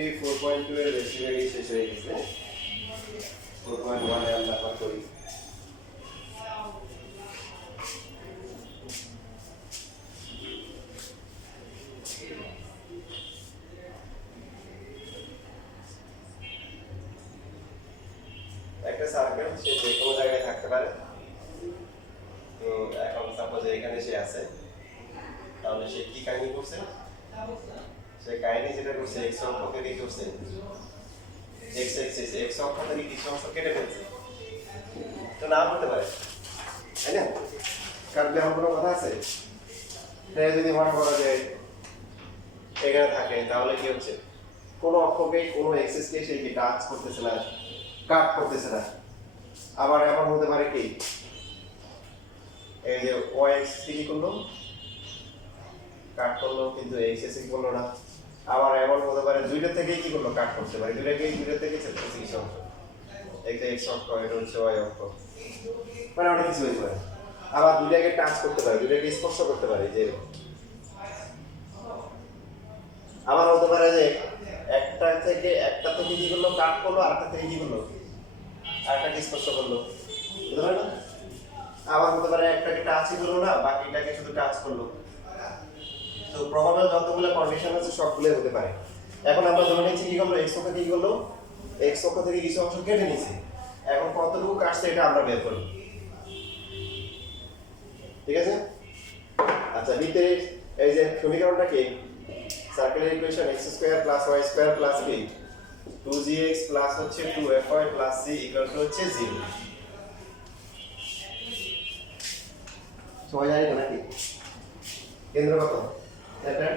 মোটামুটি 4.2 এর বেশি শেষ হয়ে গেছে। 4.1 এ আমরা পার করি। একটা সার্কেল সে যে কোনো জায়গায় থাকতে পারে। তো এখন সাপোজ এখানে সে আছে, তাহলে সে কি কাহিনী করছে? সে কাহিনী যেটা করছে x অক্ষ থেকে করছে x অক্ষ থেকে কিছু অংশ কেটে ফেলছে। তো না হতে পারে, তাই না? কাটবে এমন কোনো কথা আছে? তাই যদি মনে করো যে এখানে থাকে, তাহলে কি হচ্ছে? কোনো অক্ষকে কোনো এক্সিসকে সে কি টাচ করতেছে না, কাট করতেছে না। আবার এমন হতে পারে কি, এই যে y এক্সিস কি করলো, কাট করলো, কিন্তু x এক্সিস কি করলো না। আবার এমন হতে পারে দুইটা থেকেই কি করলো, কাট করতে পারে, দুইটা থেকে ছেড়েছে কিছু অংশ। একটা x অক্ষ, এটা হচ্ছে y অক্ষ, মানে অনেক কিছু হতে পারে। আবার দুইটাকে টাচ করতে পারে, দুইটাকে স্পর্শ করতে পারে, যে আবার হতে পারে যে একটা থেকে কি করলো, কাট করলো, আরেকটা থেকে কি করলো, আরেকটাকে স্পর্শ করলো, বুঝতে পারলে? আবার হতে পারে একটাকে টাচই করলো না, বাকিটাকে শুধু টাচ করলো। তো প্রবাবল যতগুলো কন্ডিশন আছে সবগুলোই হতে পারে। এখন আমরা ধরে নিচ্ছি কি করলো, x অক্ষ থেকে কি করলো, x অক্ষ থেকে কিছু অংশ কেটে নিয়েছে। এখন কতটুকু কাটছে এটা আমরা বের করব, ঠিক আছে? আচ্ছা, ভিতরে এই যে সমীকরণটা কি, সার্কেলের equation x square plus y square plus b 2gx plus হচ্ছে 2fy plus c equal to হচ্ছে 0। সবাই জানি তো নাকি কেন্দ্র কত? এটা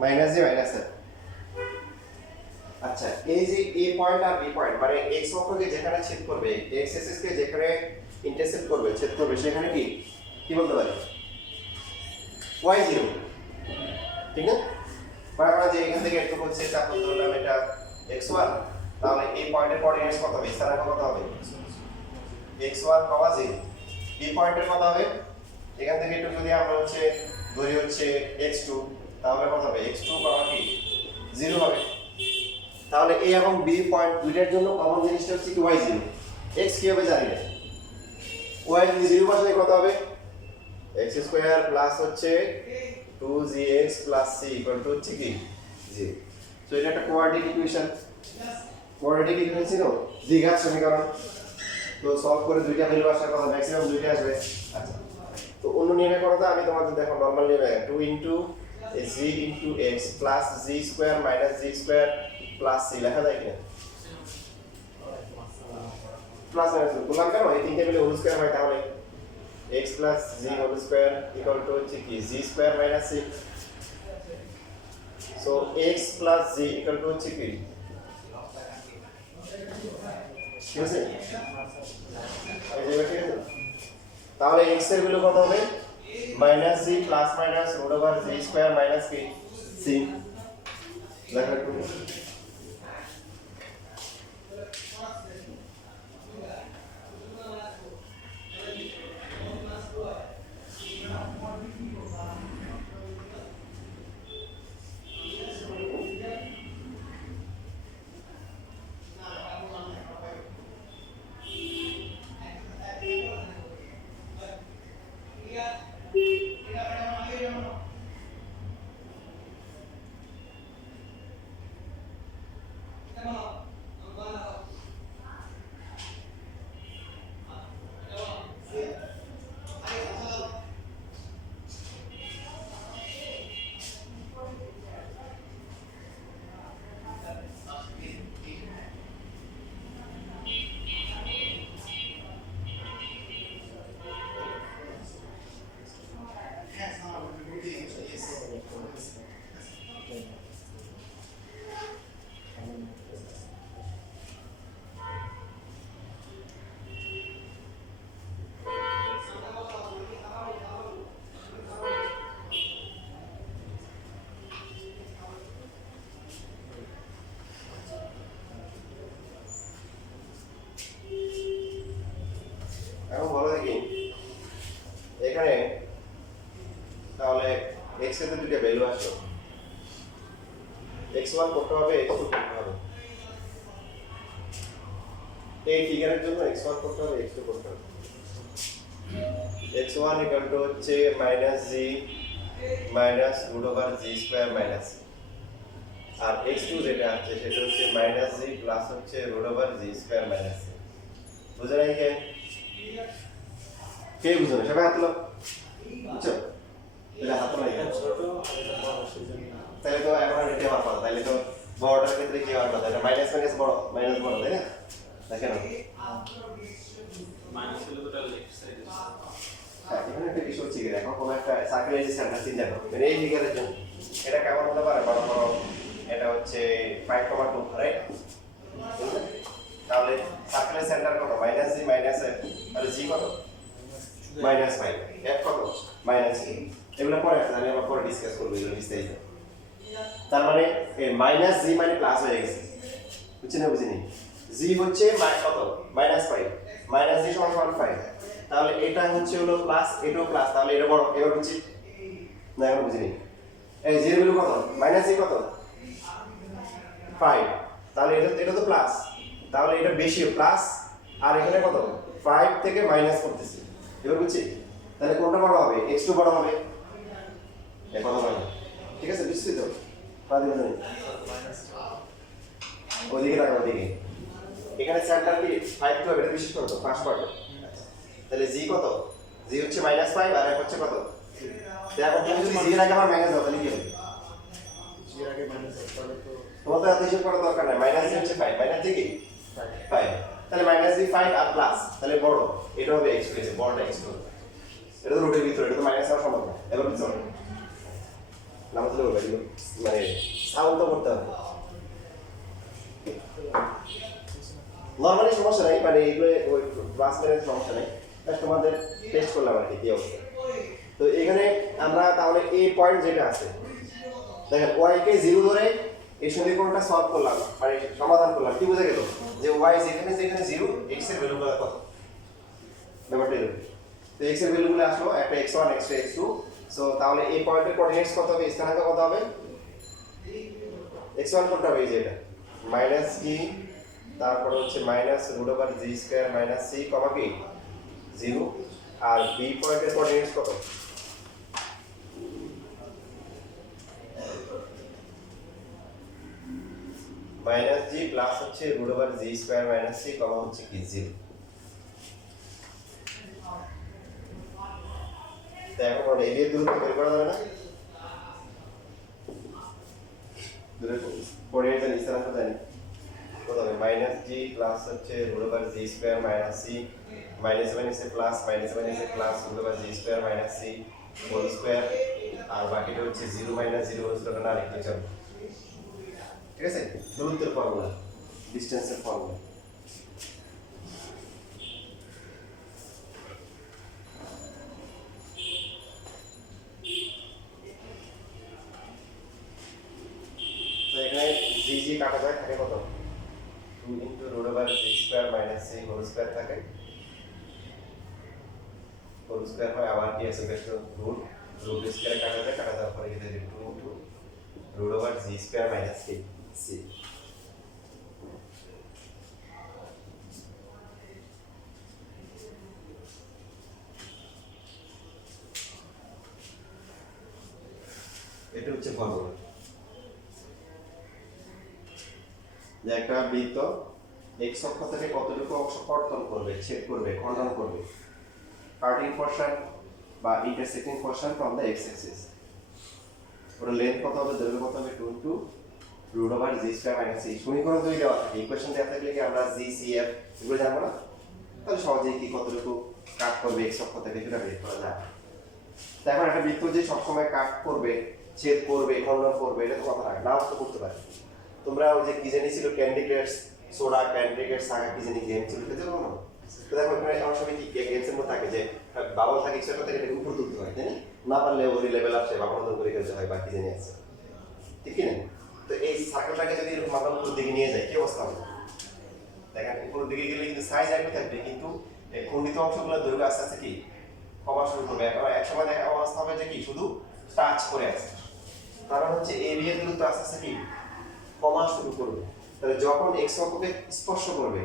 মাইনাস জি মাইনাস এ। আচ্ছা, এই যে a পয়েন্ট আর b পয়েন্ট মানে x অক্ষকে যেখানে ছেদ করবে, x এক্সিস কে যেখানে ইন্টারসেক্ট করবে, ছেদ করবে, সেখানে কি কি বলতে পারি, y0, ঠিক না? মানে আমরা যে এখান থেকে একটু হচ্ছে তারপর ধরলাম এটা x1, তাহলে এই পয়েন্টের কোঅর্ডিনেটস কত হবে, স্থানাঙ্ক কত হবে, x1, 0। b পয়েন্টের কত হবে, এখান থেকে একটু যদি আমরা হচ্ছে ধরি হচ্ছে x2, তাহলে কত হবে, x2, কি 0 হবে। তাহলে a এবং b পয়েন্ট দুইটার জন্য কমন জিনিসটা হচ্ছে কি y0। x কি হবে জানি না, y যদি 0 বসালে কত হবে, x স্কয়ার প্লাস হচ্ছে 2gx plus c equal to হচ্ছে কি 0। সো এটা একটা কোয়াড্রেটিক ইকুয়েশন। কোয়াড্রেটিক ইকুয়েশন ছিল দ্বিঘাত সমীকরণ। তো সলভ করে দুইটা ভ্যালু আসার কথা, ম্যাক্সিমাম দুইটা আসবে। আচ্ছা, তো অন্য নিয়মে করো, আমি তোমাদের দেখো নরমাল নিয়মে 2 into g into x plus g square minus g square plus c লেখা যায় কিনা? প্লাস মাইনাস বললাম কেন, এই তিনটে মিলে হোল স্কয়ার হয়, তাহলে x plus g whole square equal to হচ্ছে কি g square minus c। so x plus g equal to হচ্ছে কি, ঠিক আছে? এই যে ঠিক আছে, তাহলে x এর ভ্যালু কত হবে, minus g plus minus root over g square minus কি c লেখা একটু। x এর দুটো ভ্যালু আসলো x1 করতে হবে x2 করতে হবে এই ফিগারের জন্য x1 করতে হবে x2 করতে হবে x1 ইকুয়াল টু হচ্ছে -g মাইনাস রুট ওভার জি স্কয়ার মাইনাস আর x2 যেটা আছে সেটা হচ্ছে -g প্লাস হচ্ছে রুট ওভার জি স্কয়ার মাইনাস বুঝা নাই কে বুঝো না সবাই হাত তুলো বুঝছো এটা হাত তোলা ছোট তাহলে তো এখন এটা মাপা তাহলে তো বড়টার ক্ষেত্রে কি হবে এটা মাইনাস মাইনাস বড় মাইনাস বড় তাই না দেখেন মাইনাস হলে তো লেফট সাইডে এখানে একটা বিষয় হচ্ছে কি দেখো কোন একটা সার্কুলার সেন্টার চিন্তা করো মানে এই ফিগারের জন্য এটা কেমন হতে পারে বড় বড় এটা হচ্ছে 5,2 রাইট তাহলে সার্কুলার সেন্টার কত -g মাইনাস f তাহলে g কত -5 f কত -3 এগুলো পরে আছে আমি আবার পরে ডিসকাস করব এগুলো বিস্তারিত তার মানে এই -g মানে প্লাস হয়ে গেছে বুঝছেন না বুঝিনি g হচ্ছে কত -5 -g সমান 5 তাহলে এটা হচ্ছে হলো প্লাস এটাও প্লাস তাহলে এটা বড় এবার হচ্ছে না এখন বুঝিনি এই g এর ভ্যালু কত -g কত 5 তাহলে এটা তো প্লাস তাহলে এটা বেশি প্লাস আর এখানে কত 5 থেকে মাইনাস করতেছি এবার বুঝছি তাহলে কোনটা বড় হবে x2 বড় হবে এ কথা বলে ঠিক আছে বুঝছি তো পাদি না ওদিকে রাখো ওদিকে এখানে সেন্টার কি 5 তো এটা বিশেষ করো তো ফার্স্ট পার্ট তাহলে g কত g হচ্ছে -5 আর f হচ্ছে কত দেখো তুমি যদি g এর আগে আবার মাইনাস দাও তাহলে কি হবে g এর আগে মাইনাস তাহলে তো তোমার তো এত হিসাব করার দরকার নাই মাইনাস হচ্ছে 5 মাইনাস থেকে 5 তাহলে -g 5 আর প্লাস তাহলে বড় এটা হবে x হয়েছে বড়টা x হবে এটা তো রুটের ভিতরে এটা তো মাইনাস হওয়া সম্ভব না এবার বুঝছো নাম তো বলবে এগুলো মানে সাউন্ড তো করতে হবে নরমালি সমস্যা নাই মানে এগুলো ওই ক্লাস মেনে সমস্যা নাই জাস্ট তোমাদের টেস্ট করলাম আর কি অবস্থা তো এখানে আমরা তাহলে এই পয়েন্ট যেটা আছে দেখেন y কে 0 ধরে এই সমীকরণটা সলভ করলাম মানে সমাধান করলাম কি বোঝা গেল যে y যেখানে 0 x এর ভ্যালু কত ব্যাপারটা এরকম তো x এর ভ্যালুগুলো আসলো একটা x1 x2 x2 সো তাহলে এই পয়েন্টের কোঅর্ডিনেটস কত হবে স্থানাঙ্ক কত হবে x1 কত হবে এই যেটা -g তারপর হচ্ছে -√g² - c কমা কি 0 আর b পয়েন্টের কোঅর্ডিনেটস কত -g প্লাস হচ্ছে √g² - c কমা হচ্ছে কি 0 দেখো এই দিয়ে দূরত্ব বের করা যাবে না দূরের কোঅর্ডিনেটস স্থানাঙ্ক জানি কত হবে -g প্লাস হচ্ছে √g² - c মাইনাস মাইনাসে প্লাস মাইনাস মাইনাসে plus √g² - c whole square আর বাকিটা হচ্ছে 0 - 0 হোল স্কয়ার না লিখতে চাও ঠিক আছে দূরত্বের ফর্মুলা ডিসটেন্সের ফর্মুলা তো এখানে g কাটা যায় থাকে কত 2 √g² - c হোল স্কয়ার থাকে হোল স্কয়ার হয় আবার কি আছে বেশ রুট স্কয়ার কাটা যাওয়ার পরে কি থাকে 2 √g² - c এটা হচ্ছে ফর্মুলা যে একটা বৃত্ত x অক্ষ থেকে কতটুকু অংশ কর্তন করবে ছেদ করবে খণ্ডন করবে কাটিং পোরশন বা intersecting portion from the x Axis or length কত হবে দৈর্ঘ্য কত হবে 2 √g² - c সমীকরণ যদি দেওয়া থাকে ইকুয়েশন দেওয়া থাকলে কি আমরা g c f এগুলো জানবো না তাহলে সহজেই কি কতটুকু কাট করবে x অক্ষ থেকে সেটা বের করা যায় তো এখন একটা বৃত্ত যে সবসময় কাট করবে ছেদ করবে খণ্ডন করবে এটা তো কথা না নাও তো করতে পারে তোমরা ওই যে কি জানি ছিল candy crush soda candy crush saga কি জানি গেম ছিল খেতে পারো না তো দেখো এখানে আমার সবাই কি গেমসের মধ্যে থাকে যে বাবল থাকে সেটা থেকে এটা উপর তুলতে হয় তাই না পারলে ওই লেভেল আসে বা বন্ধন করে খেলতে হয় বা কি জানি আছে ঠিক না তো এই সার্কেলটাকে যদি এরকম আমরা উপর দিকে নিয়ে যাই কি অবস্থা হবে দেখেন উপর দিকে গেলে কিন্তু সাইজ একই থাকবে কিন্তু এই খণ্ডিত অংশগুলো দৈর্ঘ্য আস্তে আস্তে কি কমা শুরু করবে এক সময় দেখা অবস্থা হবে যে কি শুধু টাচ করে আছে, কারণ হচ্ছে এ বি এর দূরত্ব আস্তে আস্তে কি কমা শুরু করবে। তাহলে যখন এক্স অক্ষকে স্পর্শ করবে,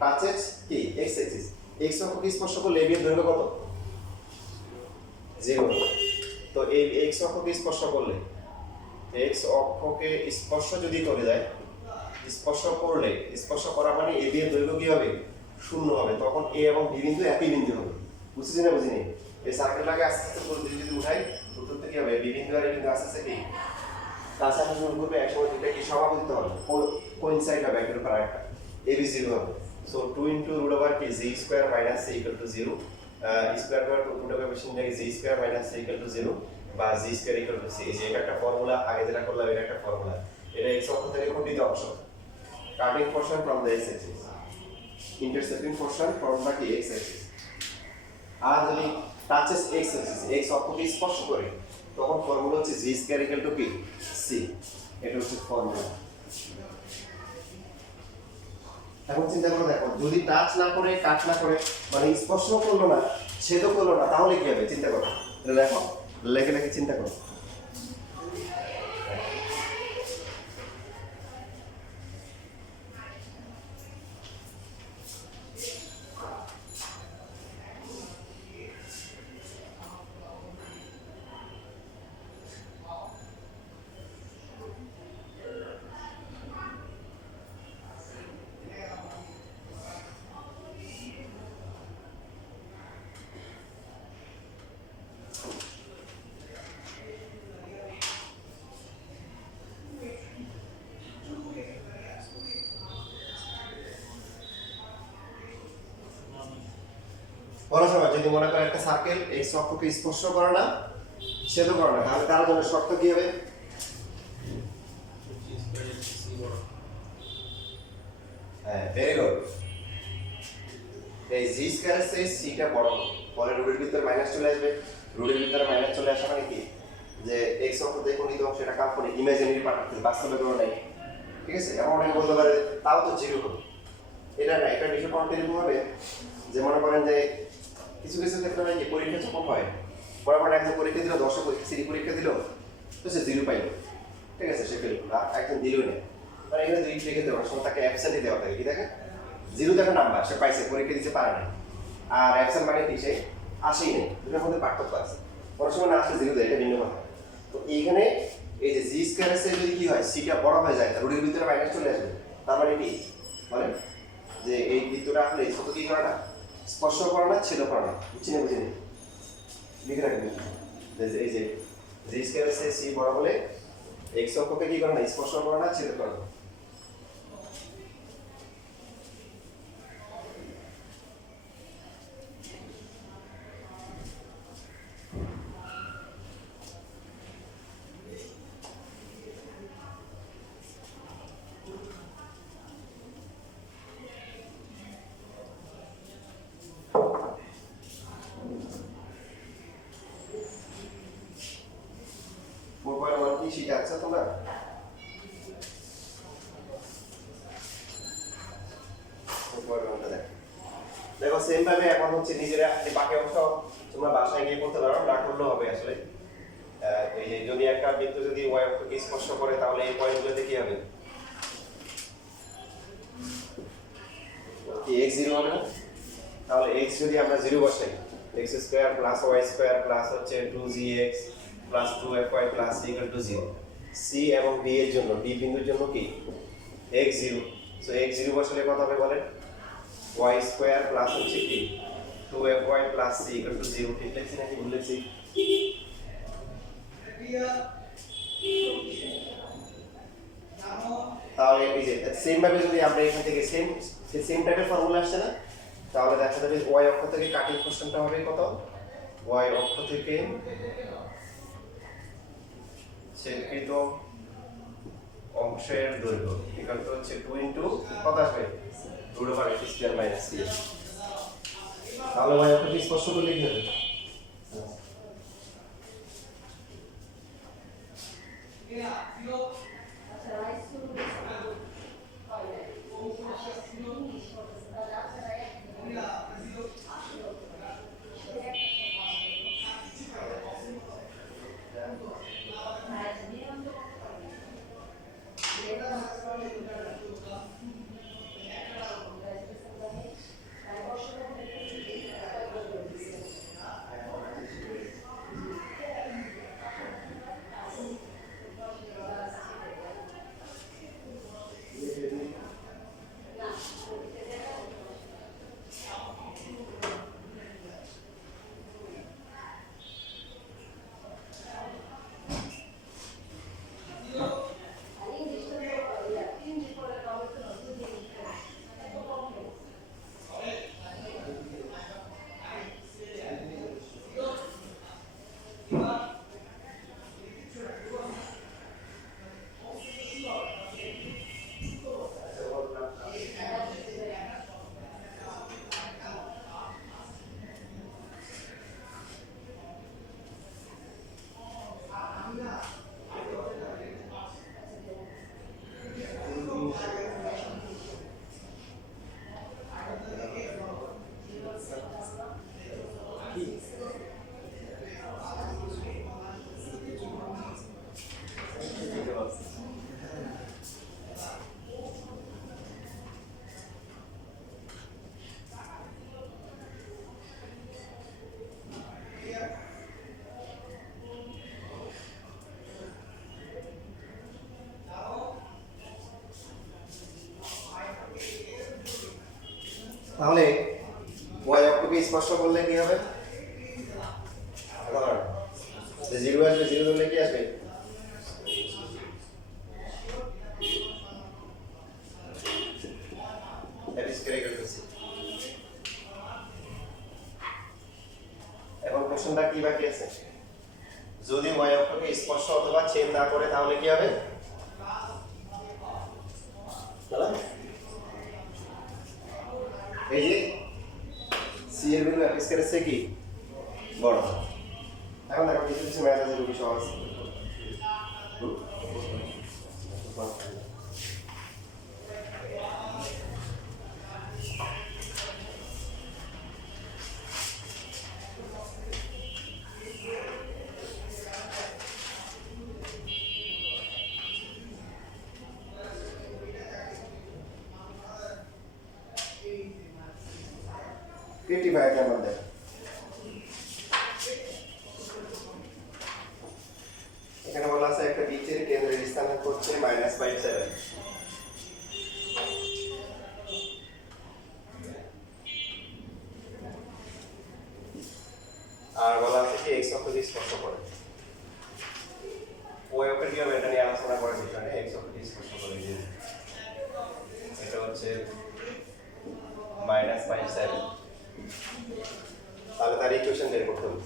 টাচেস কি এক্স অ্যাক্সিস, এক্স অক্ষকে স্পর্শ করলে এ বি এর দৈর্ঘ্য কত? 0। তো এই এক্স অক্ষকে স্পর্শ করলে, এক্স অক্ষকে স্পর্শ যদি করে যায়, স্পর্শ করলে, স্পর্শ করা মানে এ বি এর দৈর্ঘ্য কি হবে? 0 হবে। তখন এ এবং বি বিন্দু একই বিন্দু হবে। বুঝছিস না বুঝিনি? এই সার্কেলটাকে আস্তে আস্তে পুরো দিকে যদি উঠাই, উত্তরটা কি হবে? বি বিন্দু আর এ বিন্দু আস্তে আস্তে কি কাছাকাছি শুরু করবে, একসময় দুইটা কি সমাপতিত হবে, কোইনসাইড হবে একের উপর আরেকটা, এ বি 0 হবে। সো 2 ইনটু রুট ওভার কি G square minus C equal to 0, square করে রুট ওভার বেশি নিয়ে G square minus C equal to 0 বা G square equal to C. এই যে এটা একটা ফর্মুলা, আগে যেটা করলাম এটা একটা ফর্মুলা। এটা এক্স অক্ষ থেকে খণ্ডিত অংশ, cutting portion from the x Axis, intersecting portion from the কি এক্স অ্যাক্সিস। আর যদি টাচেস এক্স অ্যাক্সিস, এক্স অক্ষকে স্পর্শ করে, তখন ফর্মুলা হচ্ছে জি স্কয়ার ইকুয়াল টু কি সি। এটা হচ্ছে ফর্মুলা। এখন চিন্তা করে দেখো, যদি টাচ না করে, কাট না করে, মানে স্পর্শ করলো না, ছেদও করলো না, তাহলে কি হবে? চিন্তা করো, দেখো লেখে লেখে চিন্তা করো। বড় সময় যদি মনে করে একটা সার্কেল এক্স অক্ষকে স্পর্শ করে না, ছেদও করে না, তাহলে তার জন্য শর্ত কি হবে? হ্যাঁ, ভেরি গুড। এই জি স্কয়ারের চেয়ে সিটা বড়, পরে রুটের ভিতরে মাইনাস চলে আসবে। রুটের ভিতরে মাইনাস চলে আসা মানে কি, যে এক্স অক্ষ থেকে খণ্ডিত অংশ, এটা কাল্পনিক, ইমাজিনারি পার্ট, বাস্তবে কোনো নাই। ঠিক আছে? এমন অনেকে বলতে পারে তাও তো 0 হবে। এটা না, এটা ডিফল্ট এরকম হবে যে মনে করেন যে কিছু কিছু ক্ষেত্রে হয় কি, পরীক্ষা যখন হয়, বরাবর একজন পরীক্ষা দিল, 10 সিরি পরীক্ষা দিল, তো সে 0 পাইল। ঠিক আছে, সে ফেল। আর একজন দিলই না, মানে এখানে 2 লিখে দেওয়ার সময় তাকে অ্যাবসেন্টই দেওয়া থাকে। কি দেখে 0 দেখে নাম্বার, সে পাইছে, পরীক্ষা দিতে পারে না। আর অ্যাবসেন্ট মানে কি, সে আসেই নেই। দুটোর মধ্যে পার্থক্য আছে। অনেক সময় না আসলে 0 দেয়, এটা ভিন্ন কথা। তো এইখানে এই যে জি স্কয়ারের চেয়ে যদি কি হয়, সিটা বড় হয়ে যায়, তার রুটের ভিতরে মাইনাস চলে আসবে, তার মানে কি বলেন যে এই বৃত্তটা আসলে ছোট কি করে না, স্পর্শ করে না, ছেদ করে না। বুঝছি না বুঝিনি? লিখে রাখবেন এই যে জি স্কয়ারের চেয়ে সি বড় হলে এক্স অক্ষকে কি করে না, স্পর্শ করে না, ছেদ করে না। মোবাইল ওয়ান কি শিখে আছো তোমরা? মোবাইল ওয়ানটা দেখো, দেখো সেম ভাবে এখন হচ্ছে নিজেরা এই বাকি অংশ তোমরা বাসায় গিয়ে করতে পারো, না করলেও হবে আসলে। এই যে যদি একটা বৃত্ত যদি ওয়াই অক্ষকে স্পর্শ করে, তাহলে এই পয়েন্টগুলোতে কি হবে, কি x 0 হবে না? তাহলে x যদি আমরা 0 বসাই, x square plus y square plus হচ্ছে 2gx plus 2fy plus c equal to 0। c এবং b এর জন্য, b বিন্দুর জন্য কি x 0। সো x 0 বসালে কত হবে বলেন? y স্কয়ার প্লাস হচ্ছে কি 2fy plus c equal to 0। ঠিক লিখছি নাকি ভুল লিখছি? তাহলে এই যে সেম ভাবে যদি আমরা এখান থেকে সেম টাইপের ফর্মুলা আসছে না, তাহলে দেখা যাবে y অক্ষ থেকে কাটিং পোরশনটা হবে কত, y অক্ষ থেকে ছেদকৃত অংশের দৈর্ঘ্য ইকুয়াল টু হচ্ছে 2 ইনটু কত আসবে, root over x square minus c। তাহলে y অক্ষকে স্পর্শ করলে কি হবে? তাহলে y অক্ষকে স্পর্শ করলে কি হবে? ধর যে 0 আসবে 0 ধরলে কি আসবে? that is correct accuracy. এখন কোশ্চেনটা কি বাকি আছে? যদি y অক্ষকে স্পর্শ অথবা ছেদ না করে তাহলে কি হবে? এই যে c এর ভ্যালু অ্যাপ্লিস করেছে কি বড়। এখন দেখো কিছু কিছু ম্যাথ আছে খুবই সহজ। ক্রিয়েটিভ ডায়াগ্রাম আমাদের এখানে বলা আছে একটা বৃত্তের কেন্দ্রের স্থান হচ্ছে -5.7 আর বলা আছে কি x অক্ষকে স্পর্শ করে y অক্ষের কি হবে এটা নিয়ে আলোচনা করার বিষয় নেই x অক্ষকে স্পর্শ করে দিয়ে এটা হচ্ছে -5.7 তাহলে তার ইকুয়েশন বের করতে হবে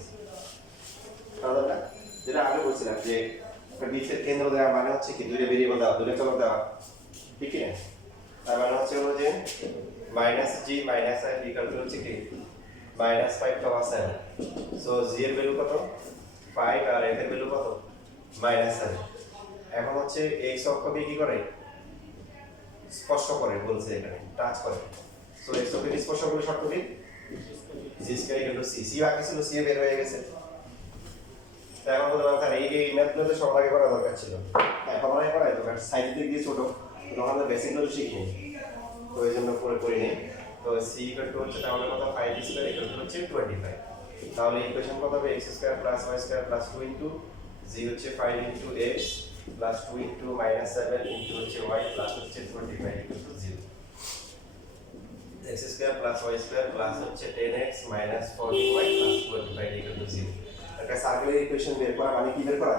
তাহলে না যেটা আগে বলছিলাম যে একটা বৃত্তের কেন্দ্র দেওয়া মানে হচ্ছে কি দুইটা ভেরিয়েবল দেওয়া দুইটা চলক দেওয়া ঠিক কি না তার মানে হচ্ছে হলো যে -g -i ইকুয়াল টু হচ্ছে কি -5.7 সো g এর ভ্যালু কত 5 আর f এর ভ্যালু কত -7 এখন হচ্ছে x অক্ষকে কি করে স্পর্শ করে বলছে এখানে টাচ করে সো x অক্ষকে স্পর্শ করে শর্ত কি g square equal two c c বাকি ছিল c বের হয়ে গেছে এখন বলতে পারেন এই ম্যাথগুলো তো সবার আগে করা দরকার ছিল এখন মনে করাই তো সাইড দিক দিয়ে ছোট তখন আমরা বেসিকগুলো শিখিনি তো এই জন্য পরে করি নি তো c ইকুয়াল টু হচ্ছে তাহলে কত 5 স্কয়ার ইকুয়াল টু হচ্ছে 25 তাহলে ইকুয়েশন কত হবে x square plus y square plus 2 into g হচ্ছে 5 into x plus 2 into -7 into হচ্ছে y প্লাস হচ্ছে 25 equal to 0 x square plus y square plus হচ্ছে 10x minus 14y plus 25 equal to 0 একটা circular equation বের করা মানে কি বের করা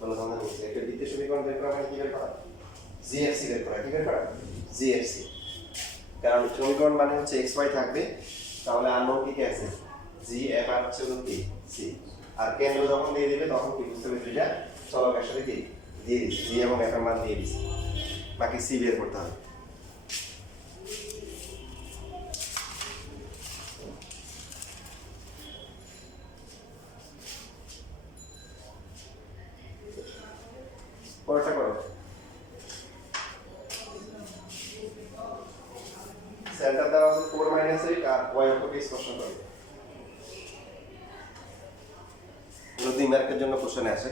বলো তোমরা নিচে একটা দ্বিতীয় সমীকরণ বের করা মানে কি বের করা GFC বের করা কি বের করা GFC কারণ সমীকরণ মানে হচ্ছে xy থাকবে তাহলে আননোন কি কি আছে g f আর হচ্ছে কি c আর কেন্দ্র যখন দিয়ে দিবে তখন কি বুঝতে হবে দুইটা চলক একসাথে কি দিয়ে দিছি g এবং f এর মান দিয়ে দিছি বাকি c বের করতে হবে পরেরটা করো সেন্টার দেওয়া আছে 4 - 8 আর y অক্ষকে স্পর্শ করে এগুলো 2 মার্কের জন্য কোশ্চেন আসে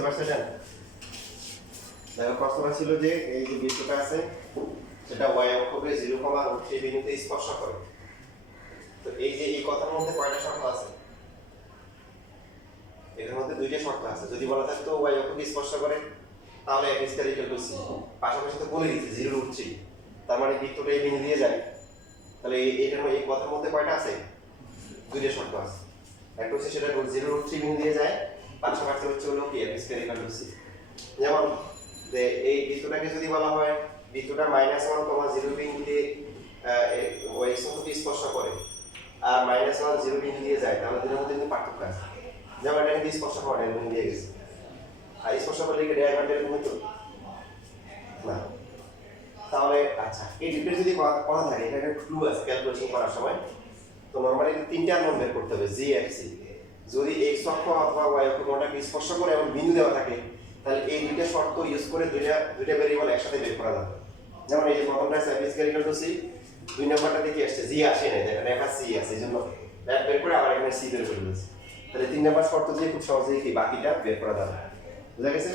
বুঝতে পারছেন? দেখো প্রশ্নটা ছিল যে এই যে বৃত্তটা আছে সেটা y অক্ষকে 0,3 বিন্দুতে স্পর্শ করে। তো এই যে এই কথার মধ্যে কয়টা শর্ত আছে? এর মধ্যে দুইটা শর্ত আছে। যদি বলা থাকে তো y অক্ষকে স্পর্শ করে তাহলে x square equal two c। পাশাপাশি তো বলে দিয়েছে 0√3, তার মানে বৃত্তটা এই বিন্দু দিয়ে যায়। তাহলে এটার এই কথার মধ্যে কয়টা আছে? দুইটা শর্ত আছে। একটা হচ্ছে সেটা 0√3 বিন্দু দিয়ে যায়, পাশাপাশি হচ্ছে হলো কি x square equal two c। যেমন যে এই বৃত্তটাকে যদি বলা হয় বৃত্তটা -1,0 বিন্দু দিয়ে y অক্ষকে স্পর্শ করে আর -1,0 বিন্দু দিয়ে যায়, তাহলে দুটোর মধ্যে কিন্তু পার্থক্য আছে। যেমন এটা কিন্তু স্পর্শ করে বিন্দু দিয়ে গেছে, আর স্পর্শ করলে কি ডায়াগ্রামটা এরকম হতো না? তাহলে আচ্ছা এই দুটো যদি কথা থাকে, এটা একটা ক্লু আছে ক্যালকুলেশন করার সময়। তো নরমালি তিনটা মান বের করতে হবে জি এফ সি। যদি x অক্ষ অথবা y অক্ষ কোনটাকে স্পর্শ করে এবং বিন্দু দেওয়া থাকে, তাহলে এই দুইটা শর্ত ইউজ করে দুইটা ভেরিয়েবল একসাথে বের করা যাবে। যেমন এই যে প্রথমটা আছে x square equal two c, দুই নাম্বারটা দেখি আসছে জি আসে না, দেখেন লেখা c আছে, এইজন্য দ্যাট বের করে আবার এখানে c বের করে দিয়েছি। তাহলে তিন নাম্বার শর্ত দিয়ে খুব সহজেই কি বাকিটা বের করা যাবে। বুঝা গেছে?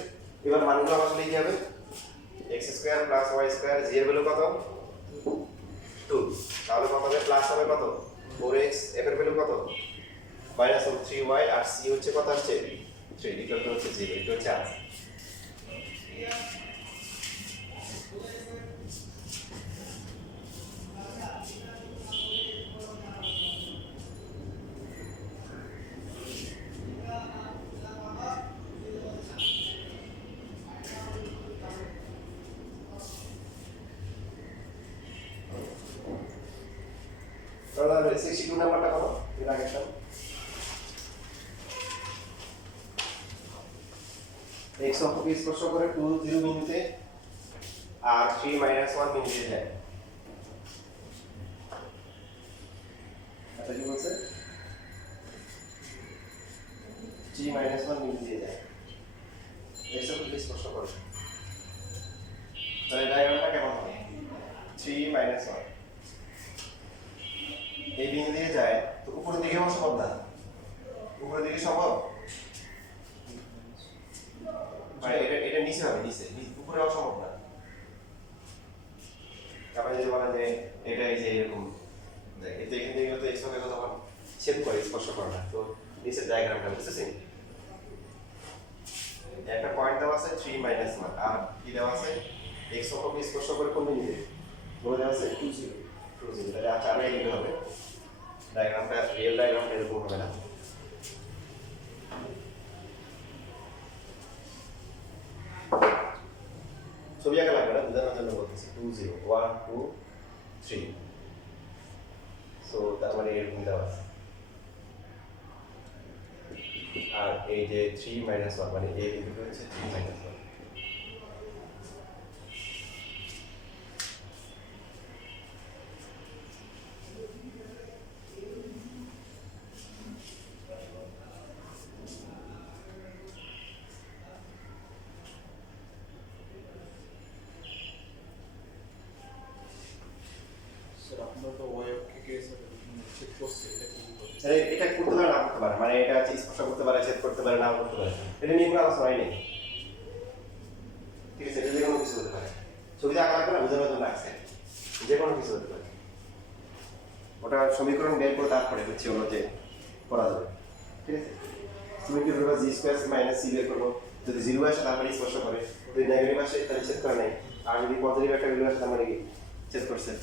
এবার মানগুলো আসলে কি হবে? x square plus y square, G এর ভ্যালু কত? 2। তাহলে কত হবে? প্লাস হবে কত? 4x, f এর ভ্যালু কত? -3y, আর c হচ্ছে কত আসছে? 3 ইকুয়াল টু হচ্ছে 0। এটা হচ্ছে আনসার। তাহলে 62 নাম্বারটা কত? এর আগেরটা x অক্ষকে স্পর্শ করে 2 0 বিন্দুতে আর 3 -1 বিন্দুতে যায়। এটা কি বলছে? 3 -1 বিন্দুতে যায় x অক্ষকে স্পর্শ করে। তাহলে ডায়াগ্রামটা কেমন হবে? 3 -1 এই বিন্দু দিয়ে যায়, তো উপরের দিকে সম্ভব না? উপরের দিকে সম্ভব? মানে এটা নিচে হবে, উপরে অসম্ভব না। আপনি যদি বলেন যে এটা এই যে এরকম এতে এখান থেকে তো x অক্ষকে তখন ছেদ করে স্পর্শ করে না, তো নিচের ডায়াগ্রামটা বুঝতেছেন? একটা পয়েন্ট দেওয়া আছে 3 -1 আর কি দেওয়া আছে x অক্ষকে স্পর্শ করে কোন বিন্দুতে? বলে দেওয়া আছে 2 0 তাহলে আচ্ছা আমরা এগুলো হবে ডায়াগ্রামটা, রিয়েল ডায়াগ্রামটা এরকম হবে না। ছবি আঁকা লাগবে না, বোঝানোর জন্য বলতেছি 2 0 1 2 3। সো তার মানে এরকম দেওয়া আছে, আর এই যে 3 -1 মানে এই বিন্দুটা হচ্ছে 3 -1। স্যার আপনারা তো y অক্ষকে স্যার চেক করছে, এটা কি হবে? এটা করতে পারে না করতে পারে, মানে এটা হচ্ছে স্পর্শ করতে পারে, ছেদ করতে পারে, না করতে পারে, এটা নিয়ে কোনো আলোচনা হয়নি। ঠিক আছে? এটা যে কোনো কিছু হতে পারে, ছবিতে আঁকা লাগবে না, বোঝানোর জন্য আছে, যে কোনো কিছু হতে পারে। ওটা সমীকরণ বের করে তারপরে হচ্ছে হলো যে করা যাবে। ঠিক আছে? তুমি কি করবে? জি স্কয়ার মাইনাস সি বের করবো, যদি 0 আসে তারপরে স্পর্শ করে, যদি নেগেটিভ আসে তাহলে ছেদ করে নাই, আর যদি পজিটিভ একটা ভ্যালু আসে তার মানে কি ছেদ করছে।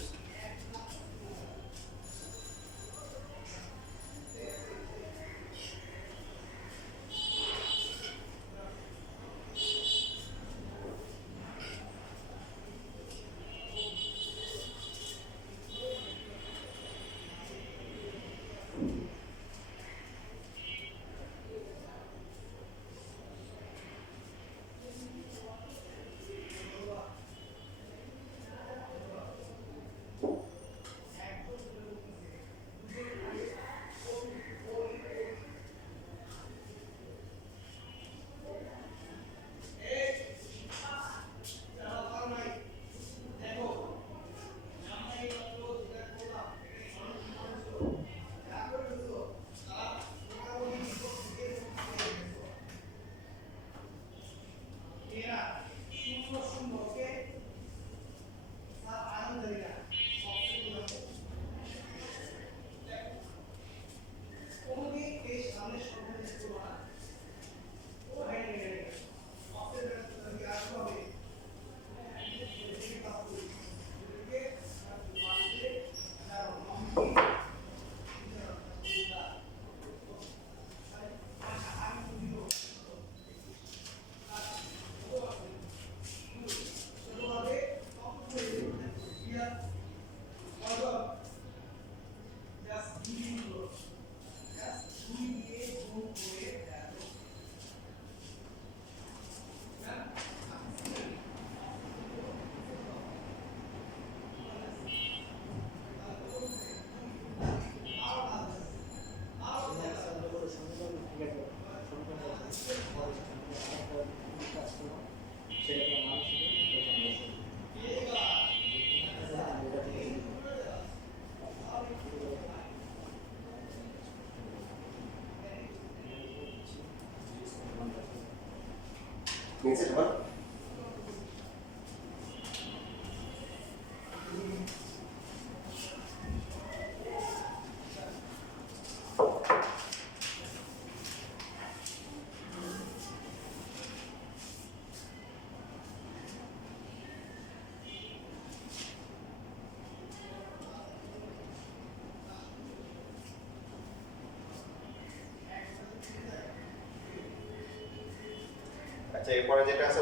নিচে ঢোকান। আচ্ছা, এরপরে যেটা আছে